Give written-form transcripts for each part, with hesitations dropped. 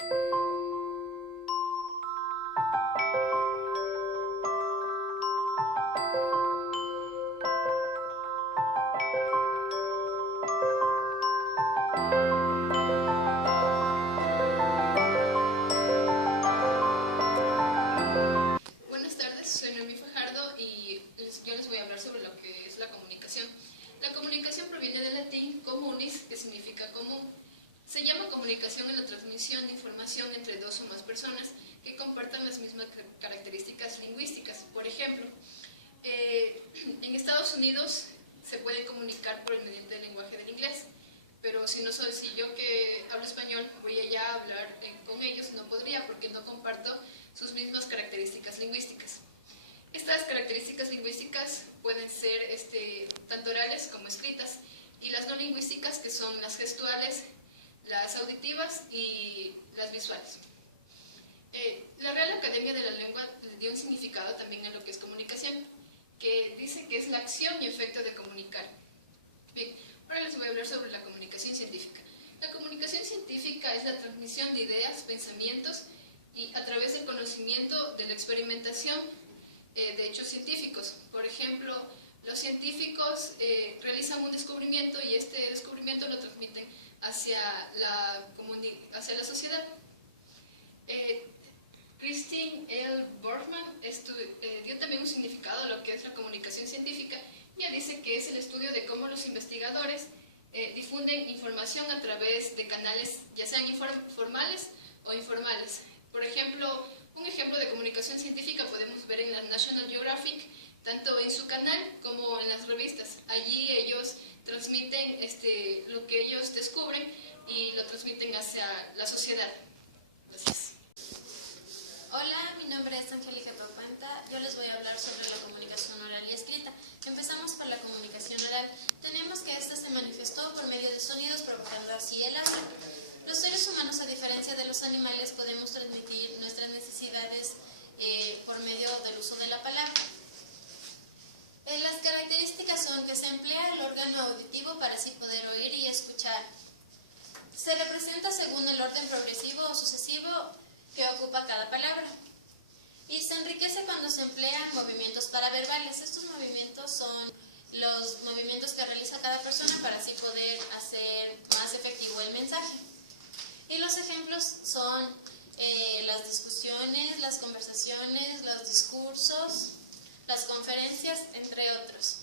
Buenas tardes, soy Noemí Fajardo y yo les voy a hablar sobre lo que es la comunicación. La comunicación proviene del latín communis, que significa común. Se llama comunicación en la transmisión de información entre dos o más personas que compartan las mismas características lingüísticas. Por ejemplo, en Estados Unidos se puede comunicar por el mediante del lenguaje del inglés, pero si yo que hablo español voy allá a hablar con ellos, no podría porque no comparto sus mismas características lingüísticas. Estas características lingüísticas pueden ser tanto orales como escritas, y las no lingüísticas, que son las gestuales, las auditivas y las visuales. La Real Academia de la Lengua le dio un significado también a lo que es comunicación, que dice que es la acción y efecto de comunicar. Bien, ahora les voy a hablar sobre la comunicación científica. La comunicación científica es la transmisión de ideas, pensamientos y a través del conocimiento, de la experimentación de hechos científicos. Por ejemplo, los científicos realizan un descubrimiento y este descubrimiento lo transmiten hacia la sociedad. Christine L. Borgman dio también un significado a lo que es la comunicación científica. Ella dice que es el estudio de cómo los investigadores difunden información a través de canales, ya sean formales o informales. Por ejemplo, un ejemplo de comunicación científica podemos ver en la National Geographic, tanto en su canal como en las revistas. Allí ellos transmiten lo que ellos descubren y lo transmiten hacia la sociedad. Gracias. Hola, mi nombre es Angélica Papuenta. Yo les voy a hablar sobre la comunicación oral y escrita. Empezamos por la comunicación oral. Tenemos que esta se manifestó por medio de sonidos, provocando así el habla. Los seres humanos, a diferencia de los animales, podemos transmitir nuestras necesidades por medio del uso de la palabra. Las características son que se emplea el órgano auditivo para así poder oír y escuchar. Se representa según el orden progresivo o sucesivo que ocupa cada palabra. Y se enriquece cuando se emplean movimientos paraverbales. Estos movimientos son los movimientos que realiza cada persona para así poder hacer más efectivo el mensaje. Y los ejemplos son las discusiones, las conversaciones, los discursos, las conferencias, entre otros.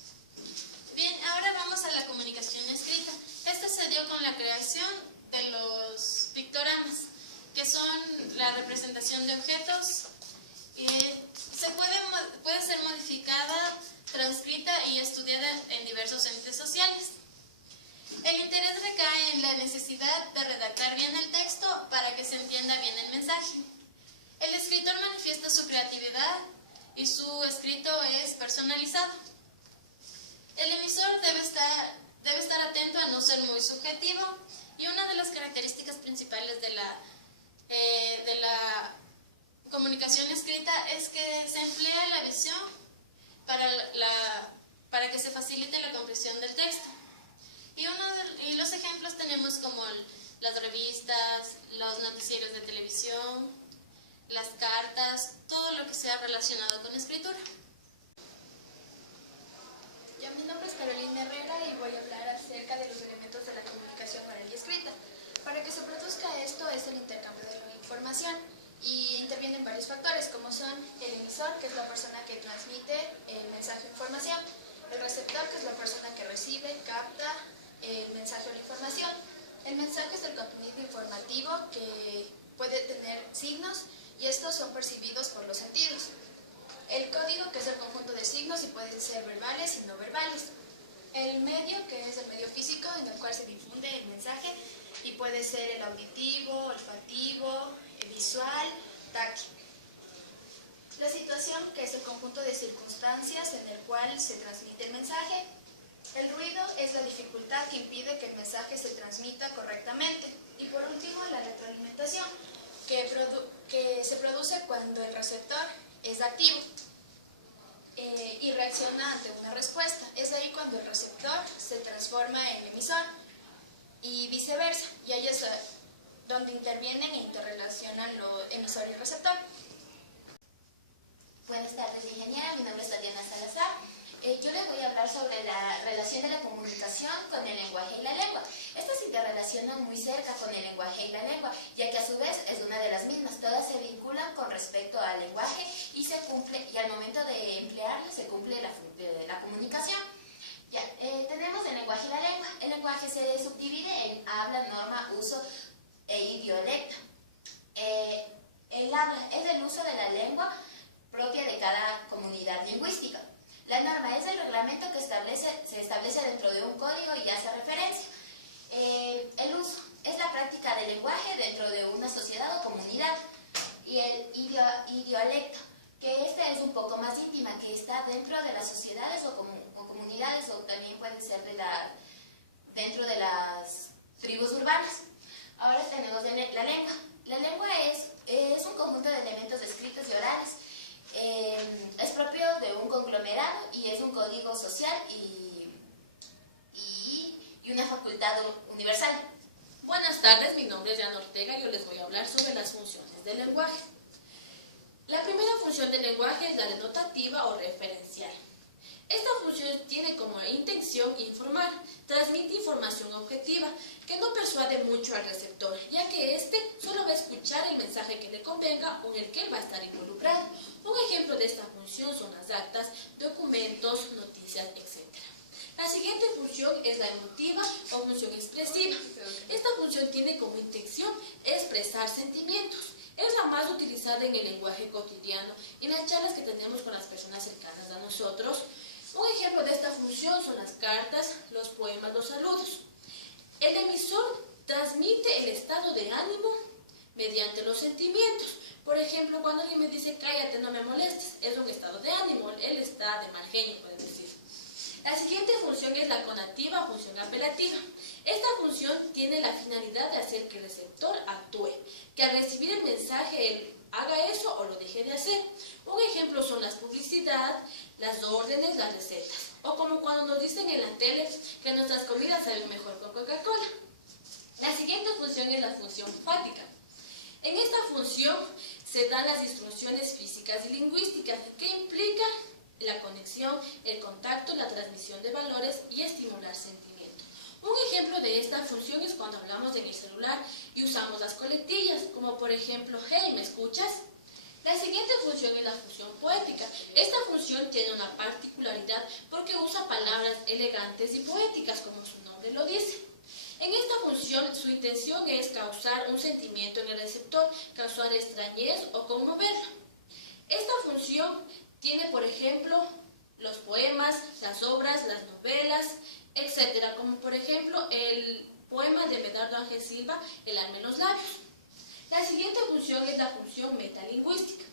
Bien, ahora vamos a la comunicación escrita. Esta se dio con la creación de los pictogramas, que son la representación de objetos. Puede ser modificada, transcrita y estudiada en diversos entes sociales. El interés recae en la necesidad de redactar bien el texto para que se entienda bien el mensaje. El escritor manifiesta su creatividad y su escrito es personalizado. El emisor debe estar atento a no ser muy subjetivo, y una de las características principales de la comunicación escrita es que se emplea la visión para que se facilite la comprensión del texto. Y los ejemplos tenemos como las revistas, los noticieros de televisión, las cartas, todo lo que sea relacionado con escritura. Mi nombre es Carolina Herrera y voy a hablar acerca de los elementos de la comunicación oral y escrita. Para que se produzca esto es el intercambio de la información, y intervienen varios factores, como son el emisor, que es la persona que transmite el mensaje o información, el receptor, que es la persona que recibe, capta el mensaje o la información. El mensaje es el contenido informativo que puede tener signos, y estos son percibidos por los sentidos. El código, que es el conjunto de signos y pueden ser verbales y no verbales. El medio, que es el medio físico en el cual se difunde el mensaje, y puede ser el auditivo, olfativo, el visual, táctil. La situación, que es el conjunto de circunstancias en el cual se transmite el mensaje. El ruido es la dificultad que impide que el mensaje se transmita correctamente. Y por último, la retroalimentación, que se produce cuando el receptor es activo y reacciona ante una respuesta. Es ahí cuando el receptor se transforma en emisor y viceversa, y ahí es donde intervienen e relacionan lo emisor y receptor. Buenas tardes, ingeniera. Mi nombre es Tatiana Salazar. Yo les voy a hablar sobre la relación de la comunicación con el lenguaje y la lengua. Estas se interrelacionan muy cerca con el lenguaje y la lengua, ya que a su vez es una de las mismas. Todas se vinculan con respecto al lenguaje y al momento de emplearlo se cumple la comunicación. Ya, tenemos el lenguaje y la lengua. El lenguaje se subdivide en habla, norma, uso e idiolecto. El habla es el uso de la lengua propia de cada comunidad lingüística. La norma es el reglamento que se establece dentro de un código y hace referencia. El uso es la práctica del lenguaje dentro de una sociedad o comunidad. Y el idiolecto, que esta es un poco más íntima, que está dentro de las sociedades o comunidades, o también puede ser dentro de las tribus urbanas. Ahora tenemos la lengua. La lengua es un conjunto de elementos escritos y orales. Es propio de un conglomerado y es un código social y una facultad universal. Buenas tardes, mi nombre es Diana Ortega y yo les voy a hablar sobre las funciones del lenguaje. La primera función del lenguaje es la denotativa o referencial. Esta función tiene como intención informar, transmite información objetiva que no persuade mucho al receptor, ya que éste solo va a escuchar el mensaje que le convenga o en el que él va a estar involucrado. Un ejemplo de esta función son las actas, documentos, noticias, etc. La siguiente función es la emotiva o función expresiva. Esta función tiene como intención expresar sentimientos. Es la más utilizada en el lenguaje cotidiano y en las charlas que tenemos con las personas cercanas a nosotros. Un ejemplo de esta función son las cartas, los poemas, los saludos. El emisor transmite el estado de ánimo mediante los sentimientos. Por ejemplo, cuando alguien me dice cállate, no me molestes, es un estado de ánimo, él está de mal genio, pueden decir. La siguiente función es la conativa, función apelativa. Esta función tiene la finalidad de hacer que el receptor actúe, que al recibir el mensaje él haga eso o lo deje de hacer. Un ejemplo son las publicidad, las órdenes, las recetas. O como cuando nos dicen en la tele que nuestras comidas saben mejor con Coca-Cola. La siguiente función es la función fática. En esta función se dan las instrucciones físicas y lingüísticas que implican la conexión, el contacto, la transmisión de valores y estimular sentimientos. Un ejemplo de esta función es cuando hablamos en el celular y usamos las coletillas, como por ejemplo, hey, ¿me escuchas? La siguiente función es la función poética. Esta función tiene una particularidad porque usa palabras elegantes y poéticas, como su nombre lo dice. En esta función, su intención es causar un sentimiento en el receptor, causar extrañez o conmoverlo. Esta función tiene, por ejemplo, los poemas, las obras, las novelas, etcétera, como por ejemplo el poema de Medardo Ángel Silva, El alma en los labios. La siguiente función es la función metalingüística.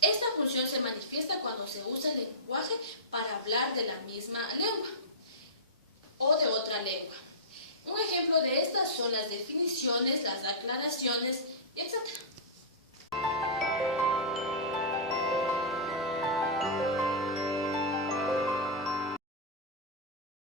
Esta función se manifiesta cuando se usa el lenguaje para hablar de la misma lengua o de otra lengua. Un ejemplo de estas son las definiciones, las aclaraciones, etc.